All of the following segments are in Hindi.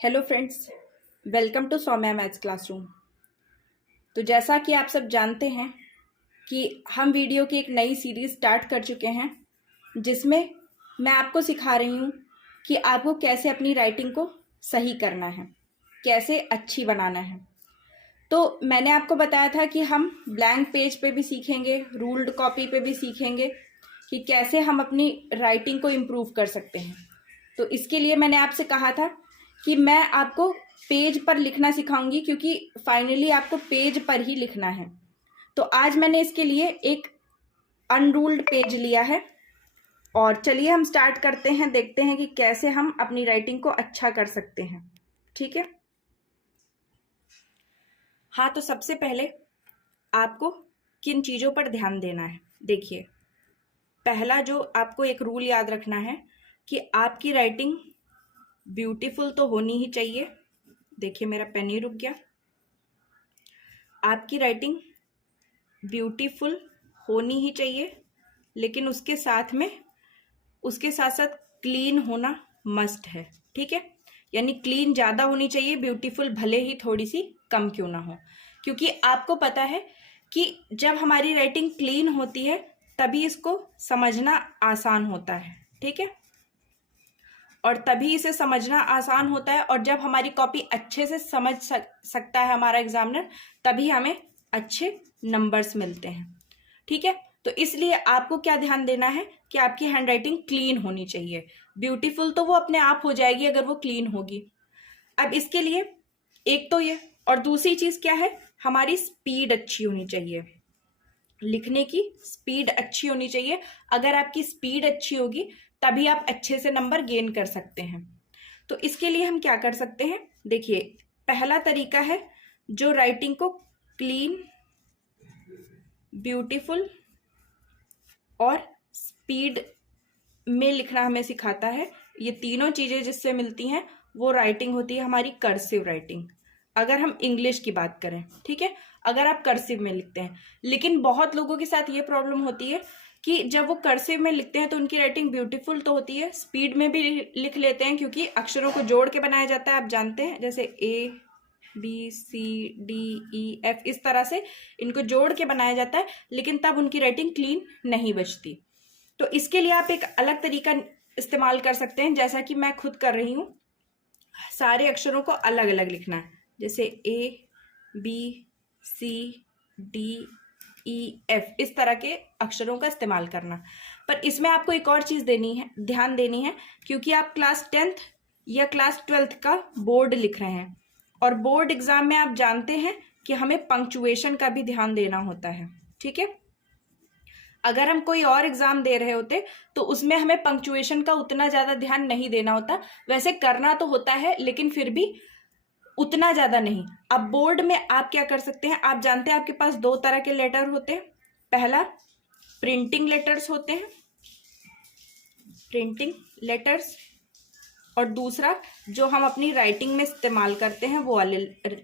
Hello friends, welcome to Soumya maths classroom. तो जैसा कि आप सब जानते हैं कि हम वीडियो की एक नई सीरीज़ स्टार्ट कर चुके हैं जिसमें मैं आपको सिखा रही हूँ कि आपको कैसे अपनी राइटिंग को सही करना है, कैसे अच्छी बनाना है। तो मैंने आपको बताया था कि हम ब्लैंक पेज पे भी सीखेंगे, रूल्ड कॉपी पे भी सीखेंगे कि कैसे हम अपनी राइटिंग को इम्प्रूव कर सकते हैं। तो इसके लिए मैंने आपसे कहा था कि मैं आपको पेज पर लिखना सिखाऊंगी, क्योंकि फाइनली आपको पेज पर ही लिखना है। तो आज मैंने इसके लिए एक अनरूल्ड पेज लिया है और चलिए हम स्टार्ट करते हैं, देखते हैं कि कैसे हम अपनी राइटिंग को अच्छा कर सकते हैं। ठीक है। हाँ, तो सबसे पहले आपको किन चीज़ों पर ध्यान देना है। देखिए, पहला जो आपको एक रूल याद रखना है कि आपकी राइटिंग ब्यूटीफुल तो होनी ही चाहिए। देखिए, मेरा पेन ही रुक गया। आपकी राइटिंग ब्यूटीफुल होनी ही चाहिए, लेकिन उसके साथ साथ क्लीन होना मस्ट है। ठीक है, यानी क्लीन ज़्यादा होनी चाहिए, ब्यूटीफुल भले ही थोड़ी सी कम क्यों ना हो, क्योंकि आपको पता है कि जब हमारी राइटिंग क्लीन होती है तभी इसको समझना आसान होता है। ठीक है, और तभी इसे समझना आसान होता है, और जब हमारी कॉपी अच्छे से समझ सकता है हमारा एग्जामिनर, तभी हमें अच्छे नंबर्स मिलते हैं। ठीक है, तो इसलिए आपको क्या ध्यान देना है कि आपकी हैंडराइटिंग क्लीन होनी चाहिए। ब्यूटीफुल तो वो अपने आप हो जाएगी अगर वो क्लीन होगी। अब इसके लिए एक तो ये, और दूसरी चीज क्या है, हमारी स्पीड अच्छी होनी चाहिए। लिखने की स्पीड अच्छी होनी चाहिए। अगर आपकी स्पीड अच्छी होगी तभी आप अच्छे से नंबर गेन कर सकते हैं। तो इसके लिए हम क्या कर सकते हैं, देखिए, पहला तरीका है जो राइटिंग को क्लीन, ब्यूटीफुल और स्पीड में लिखना हमें सिखाता है। ये तीनों चीजें जिससे मिलती हैं वो राइटिंग होती है हमारी कर्सिव राइटिंग, अगर हम इंग्लिश की बात करें। ठीक है, अगर आप कर्सिव में लिखते हैं। लेकिन बहुत लोगों के साथ ये प्रॉब्लम होती है कि जब वो कर्सिव में लिखते हैं तो उनकी राइटिंग ब्यूटीफुल तो होती है, स्पीड में भी लिख लेते हैं, क्योंकि अक्षरों को जोड़ के बनाया जाता है, आप जानते हैं, जैसे ABCDEF इस तरह से इनको जोड़ के बनाया जाता है, लेकिन तब उनकी राइटिंग क्लीन नहीं बचती। तो इसके लिए आप एक अलग तरीका इस्तेमाल कर सकते हैं, जैसा कि मैं खुद कर रही हूँ। सारे अक्षरों को अलग अलग लिखना है, जैसे ABCDEF इस तरह के अक्षरों का इस्तेमाल करना। पर इसमें आपको एक और चीज ध्यान देनी है, क्योंकि आप क्लास 10th या क्लास 12th का बोर्ड लिख रहे हैं, और बोर्ड एग्जाम में आप जानते हैं कि हमें पंक्चुएशन का भी ध्यान देना होता है। ठीक है, अगर हम कोई और एग्जाम दे रहे होते तो उसमें हमें पंक्चुएशन का उतना ज्यादा ध्यान नहीं देना होता। वैसे करना तो होता है, लेकिन फिर भी उतना ज्यादा नहीं। अब बोर्ड में आप क्या कर सकते हैं, आप जानते हैं आपके पास दो तरह के लेटर होते हैं। पहला प्रिंटिंग लेटर्स होते हैं, प्रिंटिंग लेटर्स, और दूसरा जो हम अपनी राइटिंग में इस्तेमाल करते हैं वो वाले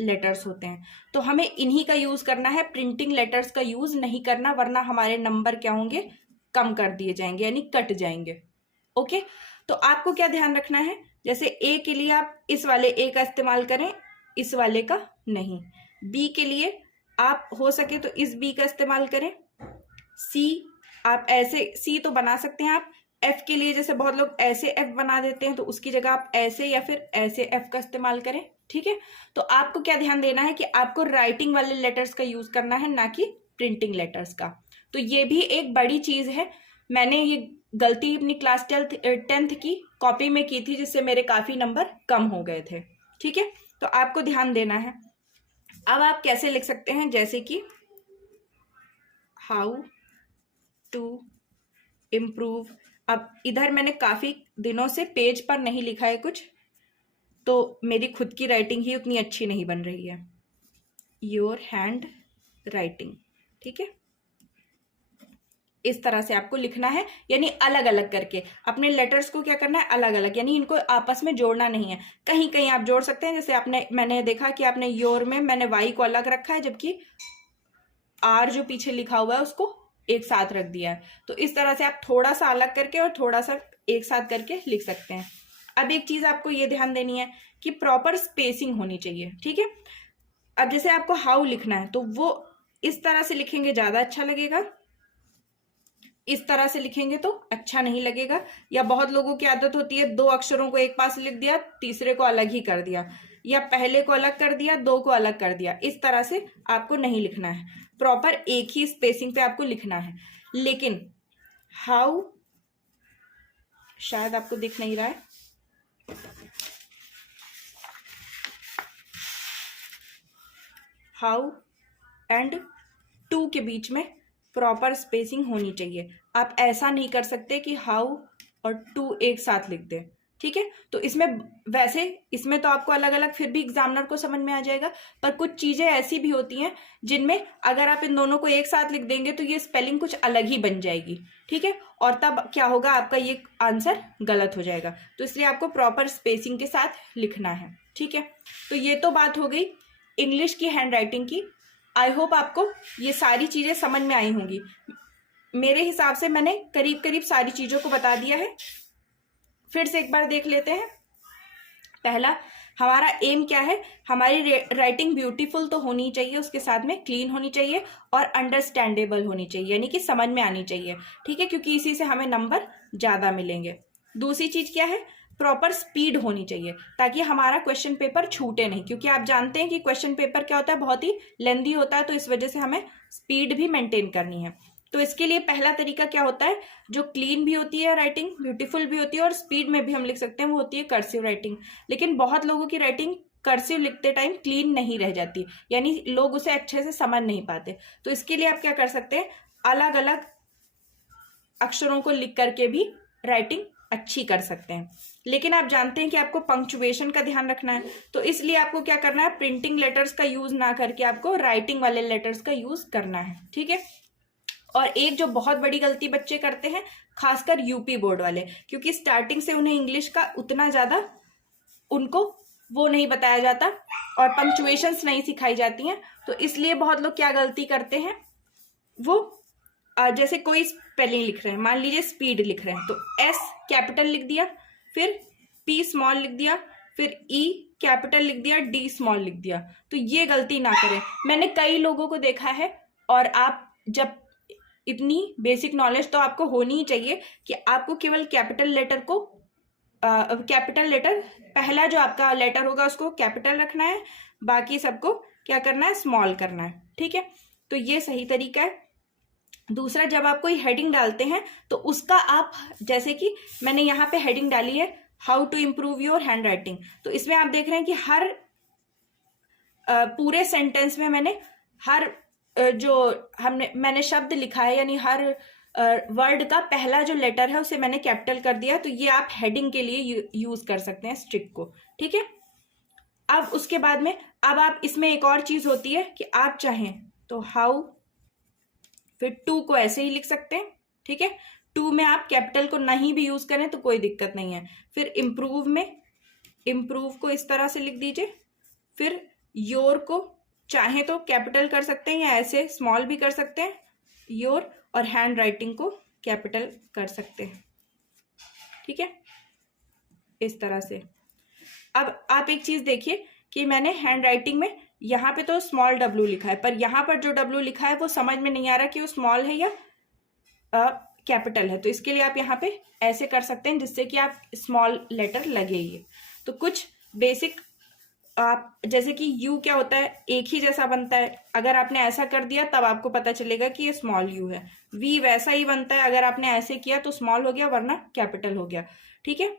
लेटर्स होते हैं। तो हमें इन्हीं का यूज करना है, प्रिंटिंग लेटर्स का यूज नहीं करना, वरना हमारे नंबर क्या होंगे, कम कर दिए जाएंगे, यानी कट जाएंगे। ओके, तो आपको क्या ध्यान रखना है, जैसे ए के लिए आप इस वाले ए का इस्तेमाल करें, इस वाले का नहीं। बी के लिए आप हो सके तो इस बी का इस्तेमाल करें। सी, आप ऐसे सी तो बना सकते हैं आप। एफ के लिए जैसे बहुत लोग ऐसे एफ बना देते हैं, तो उसकी जगह आप ऐसे या फिर ऐसे एफ का इस्तेमाल करें। ठीक है, तो आपको क्या ध्यान देना है कि आपको राइटिंग वाले लेटर्स का यूज करना है, ना कि प्रिंटिंग लेटर्स का। तो ये भी एक बड़ी चीज है। मैंने ये गलती अपनी क्लास 10th की कॉपी में की थी, जिससे मेरे काफी नंबर कम हो गए थे। ठीक है, तो आपको ध्यान देना है। अब आप कैसे लिख सकते हैं, जैसे कि हाउ टू इम्प्रूव। अब इधर मैंने काफी दिनों से पेज पर नहीं लिखा है कुछ, तो मेरी खुद की राइटिंग ही उतनी अच्छी नहीं बन रही है। योर हैंड राइटिंग, ठीक है, इस तरह से आपको लिखना है, यानी अलग अलग करके अपने लेटर्स को क्या करना है, अलग अलग, यानी इनको आपस में जोड़ना नहीं है। कहीं कहीं आप जोड़ सकते हैं, जैसे मैंने देखा कि आपने योर में मैंने वाई को अलग रखा है, जबकि आर जो पीछे लिखा हुआ है उसको एक साथ रख दिया है। तो इस तरह से आप थोड़ा सा अलग करके और थोड़ा सा एक साथ करके लिख सकते हैं। अब एक चीज आपको ये ध्यान देनी है कि प्रॉपर स्पेसिंग होनी चाहिए, ठीक है। अब जैसे आपको हाउ लिखना है तो वो इस तरह से लिखेंगे ज्यादा अच्छा लगेगा, इस तरह से लिखेंगे तो अच्छा नहीं लगेगा। या बहुत लोगों की आदत होती है 2 अक्षरों को एक पास लिख दिया, तीसरे को अलग ही कर दिया, या पहले को अलग कर दिया, 2 को अलग कर दिया। इस तरह से आपको नहीं लिखना है, प्रॉपर एक ही स्पेसिंग पे आपको लिखना है। लेकिन हाउ, शायद आपको दिख नहीं रहा है, हाउ एंड टू के बीच में प्रॉपर स्पेसिंग होनी चाहिए। आप ऐसा नहीं कर सकते कि हाउ और टू एक साथ लिख दें, ठीक है। तो इसमें वैसे इसमें तो आपको अलग अलग फिर भी एग्जामिनर को समझ में आ जाएगा, पर कुछ चीजें ऐसी भी होती हैं जिनमें अगर आप इन दोनों को एक साथ लिख देंगे तो ये स्पेलिंग कुछ अलग ही बन जाएगी, ठीक है। और तब क्या होगा, आपका ये आंसर गलत हो जाएगा। तो इसलिए आपको प्रॉपर स्पेसिंग के साथ लिखना है, ठीक है। तो ये तो बात हो गई इंग्लिश की हैंड राइटिंग की। आई होप आपको ये सारी चीजें समझ में आई होंगी। मेरे हिसाब से मैंने करीब करीब सारी चीजों को बता दिया है। फिर से एक बार देख लेते हैं। पहला, हमारा एम क्या है, हमारी राइटिंग ब्यूटीफुल तो होनी चाहिए, उसके साथ में क्लीन होनी चाहिए और अंडरस्टैंडेबल होनी चाहिए, यानी कि समझ में आनी चाहिए, ठीक है, क्योंकि इसी से हमें नंबर ज्यादा मिलेंगे। दूसरी चीज क्या है, प्रॉपर स्पीड होनी चाहिए ताकि हमारा क्वेश्चन पेपर छूटे नहीं, क्योंकि आप जानते हैं कि क्वेश्चन पेपर क्या होता है, बहुत ही लेंदी होता है, तो इस वजह से हमें स्पीड भी मेंटेन करनी है। तो इसके लिए पहला तरीका क्या होता है, जो क्लीन भी होती है राइटिंग, ब्यूटीफुल भी होती है और स्पीड में भी हम लिख सकते हैं, वो होती है कर्सिव राइटिंग। लेकिन बहुत लोगों की राइटिंग कर्सिव लिखते टाइम क्लीन नहीं रह जाती, यानी लोग उसे अच्छे से समझ नहीं पाते। तो इसके लिए आप क्या कर सकते हैं, अलग अलग अक्षरों को लिख करके भी राइटिंग अच्छी कर सकते हैं। लेकिन आप जानते हैं कि आपको पंक्चुएशन का ध्यान रखना है, तो इसलिए आपको क्या करना है, प्रिंटिंग लेटर्स का यूज ना करके आपको राइटिंग वाले लेटर्स का यूज करना है, ठीक है। और एक जो बहुत बड़ी गलती बच्चे करते हैं, खासकर यूपी बोर्ड वाले, क्योंकि स्टार्टिंग से उन्हें इंग्लिश का उतना ज्यादा उनको वो नहीं बताया जाता और पंक्चुएशंस नहीं सिखाई जाती हैं, तो इसलिए बहुत लोग क्या गलती करते हैं, वो जैसे कोई स्पेलिंग लिख रहे हैं, मान लीजिए स्पीड लिख रहे हैं, तो एस कैपिटल लिख दिया, फिर पी स्मॉल लिख दिया, फिर ई कैपिटल लिख दिया, डी स्मॉल लिख दिया। तो ये गलती ना करें। मैंने कई लोगों को देखा है, और आप जब इतनी बेसिक नॉलेज तो आपको होनी ही चाहिए कि आपको केवल कैपिटल लेटर को कैपिटल लेटर, पहला जो आपका लेटर होगा उसको कैपिटल रखना है, बाकी सबको क्या करना है, स्मॉल करना है, ठीक है। तो ये सही तरीका है। दूसरा, जब आप कोई हेडिंग डालते हैं तो उसका आप, जैसे कि मैंने यहाँ पे हेडिंग डाली है how to improve your handwriting, तो इसमें आप देख रहे हैं कि हर पूरे सेंटेंस में मैंने हर जो मैंने शब्द लिखा है, यानी हर वर्ड का पहला जो लेटर है उसे मैंने कैपिटल कर दिया। तो ये आप हेडिंग के लिए यूज कर सकते हैं स्ट्रिक को, ठीक है। अब उसके बाद में, अब आप इसमें एक और चीज होती है कि आप चाहें तो हाउ, फिर टू को ऐसे ही लिख सकते हैं, ठीक है। टू में आप कैपिटल को नहीं भी यूज करें तो कोई दिक्कत नहीं है। फिर इम्प्रूव में, इम्प्रूव को इस तरह से लिख दीजिए। फिर योर को चाहे तो कैपिटल कर सकते हैं या ऐसे स्मॉल भी कर सकते हैं, योर, और हैंड राइटिंग को कैपिटल कर सकते हैं, ठीक है, इस तरह से। अब आप एक चीज देखिए कि मैंने हैंड राइटिंग में यहाँ पे तो स्मॉल डब्ल्यू लिखा है, पर यहाँ पर जो डब्ल्यू लिखा है वो समझ में नहीं आ रहा कि वो स्मॉल है या कैपिटल है। तो इसके लिए आप यहाँ पे ऐसे कर सकते हैं जिससे कि आप स्मॉल लेटर लगेगी। तो कुछ बेसिक, आप जैसे कि यू क्या होता है, एक ही जैसा बनता है, अगर आपने ऐसा कर दिया तब आपको पता चलेगा कि ये स्मॉल यू है। वी वैसा ही बनता है, अगर आपने ऐसे किया तो स्मॉल हो गया वरना कैपिटल हो गया, ठीक है।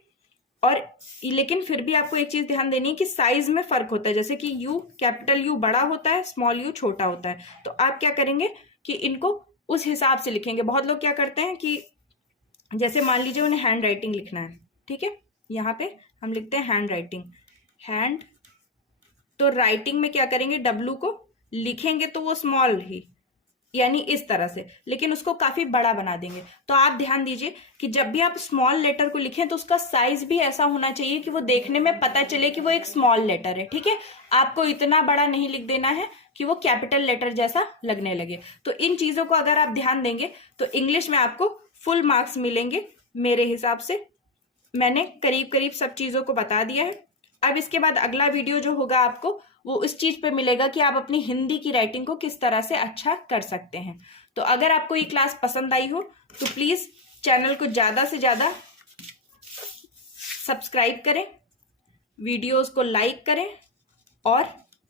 और लेकिन फिर भी आपको एक चीज ध्यान देनी है कि साइज में फर्क होता है, जैसे कि यू, कैपिटल यू बड़ा होता है, स्मॉल यू छोटा होता है। तो आप क्या करेंगे कि इनको उस हिसाब से लिखेंगे। बहुत लोग क्या करते हैं कि जैसे मान लीजिए उन्हें हैंड राइटिंग लिखना है, ठीक है, यहाँ पे हम लिखते हैं हैंड राइटिंग, हैंड, तो राइटिंग में क्या करेंगे, डब्लू को लिखेंगे तो वो स्मॉल ही, यानी इस तरह से, लेकिन उसको काफी बड़ा बना देंगे। तो आप ध्यान दीजिए कि जब भी आप स्मॉल लेटर को लिखें तो उसका साइज भी ऐसा होना चाहिए कि वो देखने में पता चले कि वो एक स्मॉल लेटर है, ठीक है। आपको इतना बड़ा नहीं लिख देना है कि वो कैपिटल लेटर जैसा लगने लगे। तो इन चीजों को अगर आप ध्यान देंगे तो इंग्लिश में आपको फुल मार्क्स मिलेंगे मेरे हिसाब से। मैंने करीब करीब सब चीज़ों को बता दिया है। अब इसके बाद अगला वीडियो जो होगा आपको वो इस चीज़ पे मिलेगा कि आप अपनी हिंदी की राइटिंग को किस तरह से अच्छा कर सकते हैं। तो अगर आपको ये क्लास पसंद आई हो तो प्लीज़ चैनल को ज़्यादा से ज़्यादा सब्सक्राइब करें, वीडियोस को लाइक करें और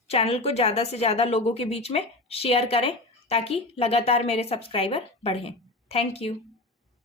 चैनल को ज़्यादा से ज़्यादा लोगों के बीच में शेयर करें ताकि लगातार मेरे सब्सक्राइबर बढ़ें। Thank you.